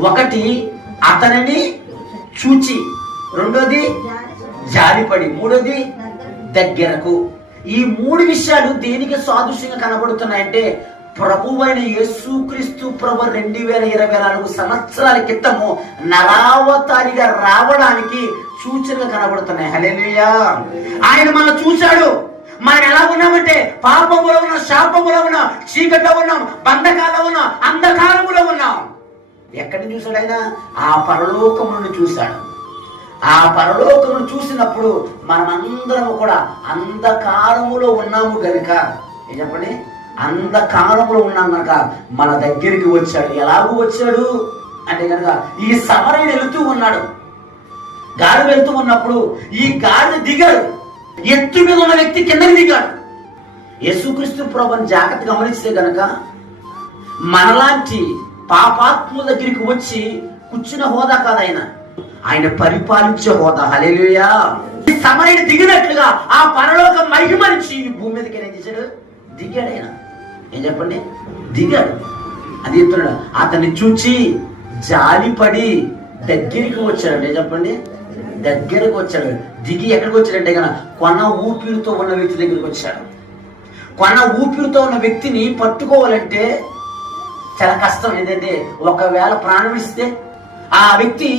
ఒకటి అతనిని చూచి రెండోది జారిపడి మూడోది దగ్గరకు. ఈ మూడు విషయాలు దేనికి సాదృశ్యంగా కనబడుతున్నాయంటే ప్రభువైన యేసుక్రీస్తు ప్రభు రెండు వేల ఇరవై నాలుగు సంవత్సరాల క్రితము నరావతారిగా రావడానికి సూచనగా కనబడుతున్నాయి. హల్లెలూయా. ఆయన మనం చూశాడు. మనం ఎలా ఉన్నామంటే పాపములో ఉన్నాం శాపములో ఉన్నాం చీకట్లో ఉన్నాం బంధకాల్లో ఉన్నాం అంధకారం ఎక్కడిని చూశాడు ఆయన? ఆ పరలోకమును చూశాడు. ఆ పరలోకమును చూసినప్పుడు మనమందరం కూడా అంధకారములో ఉన్నాము గనుక ఏం చెప్పండి? అంధకారములో ఉన్నాం గనుక మన దగ్గరికి వచ్చాడు. ఎలాగూ వచ్చాడు? అంటే కనుక ఈ సమరయుడు వెళుతూ ఉన్నాడు. గాడి వెళ్తూ ఉన్నప్పుడు ఈ గాడిద దిగాడు. ఎత్తు మీద ఉన్న వ్యక్తి కిందకి దిగాడు. యేసుక్రీస్తు ప్రభుని జాగ్రత్త గమనిస్తే గనక మనలాంటి పాపాత్ముల దగ్గరికి వచ్చి కూర్చున్న హోదా కాదు ఆయన. ఆయన పరిపాలించే హోదా. హలేలుయా ఈ దిగినట్లుగా ఆ పరలోక మహిమనిచ్చి భూమి మీదకి ఏం చేశాడు? దిగాడు ఆయన. ఏం చెప్పండి? దిగాడు. అది చెప్తున్నాడు అతన్ని చూచి జాలిపడి దగ్గరికి వచ్చాడు. ఏం చెప్పండి? దగ్గరకు వచ్చాడు. దిగి ఎక్కడికి వచ్చాడంటే కనుక కొన ఊపిరితో ఉన్న వ్యక్తి దగ్గరికి వచ్చాడు. కొన ఊపిరితో ఉన్న వ్యక్తిని పట్టుకోవాలంటే చాలా కష్టం. ఏంటంటే ఒకవేళ ప్రాణం ఇస్తే ఆ వ్యక్తి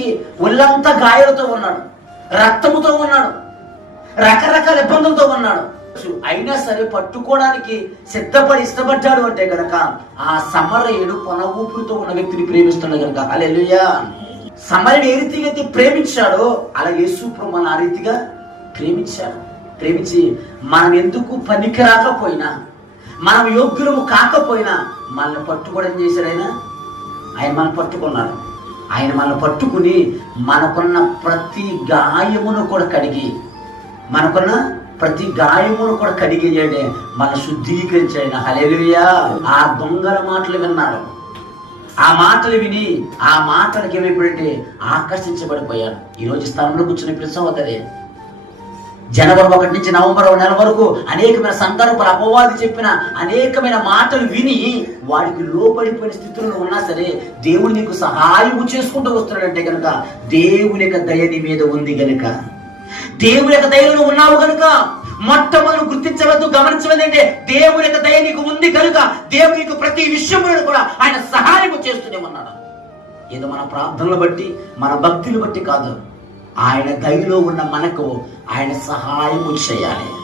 ఒళ్ళంతా గాయాలతో ఉన్నాడు రక్తముతో ఉన్నాడు రకరకాల ఇబ్బందులతో ఉన్నాడు. అయినా సరే పట్టుకోవడానికి సిద్ధపడి ఇష్టపడ్డాడు అంటే గనక ఆ సమరయుడు కొన ఊపిరితో ఉన్న వ్యక్తిని ప్రేమిస్తున్నాడు గనక. అలెలుయా సమరుడు ఏ రీతిగా అయితే ప్రేమించాడో అలా యేసు మన ఆ రీతిగా ప్రేమించాడు. ప్రేమించి మనం ఎందుకు పనికి రాకపోయినా మనం యోగ్యులము కాకపోయినా మనల్ని పట్టుకోవడం చేశాడు ఆయన. ఆయన మనం పట్టుకున్నాడు ఆయన మనల్ని పట్టుకుని మనకున్న ప్రతి గాయమును కూడా కడిగి మనకున్న ప్రతి గాయమును కూడా కడిగేయడే మన శుద్ధీకరించాడు. హలేలుయా ఆ దొంగల మాటలు విన్నాడు ఆ మాటలు విని ఆ మాటలకి ఏమైపోయింటే ఆకర్షించబడిపోయాడు ఈ రోజు కూర్చుని పిలుస్తాం అవుతుంది జనవరి ఒకటి నుంచి నవంబర్ నెల వరకు అనేకమైన సందర్భాలు అపవాది చెప్పిన అనేకమైన మాటలు విని వాడికి లోపడిపోయిన స్థితిలో ఉన్నా సరే దేవుడు నీకు సహాయం చేసుకుంటూ వస్తున్నాడంటే కనుక దేవుని యొక్క దయ నీ మీద ఉంది గనుక. దేవుని యొక్క దయలో ఉన్నావు గనుక. మొట్టమొదటి గుర్తించవద్దు గమనించవద్దు అంటే దేవుని యొక్క దయ నీకు ఉంది కనుక దేవుని నీకు ప్రతి విషయంలో కూడా ఆయన సహాయం చేస్తూనే ఉన్నాడు. ఏదో మన ప్రార్థనలు బట్టి మన భక్తిని బట్టి కాదు. ఆయన దయలో ఉన్న మనకు ఆయన సహాయం చేయాలి.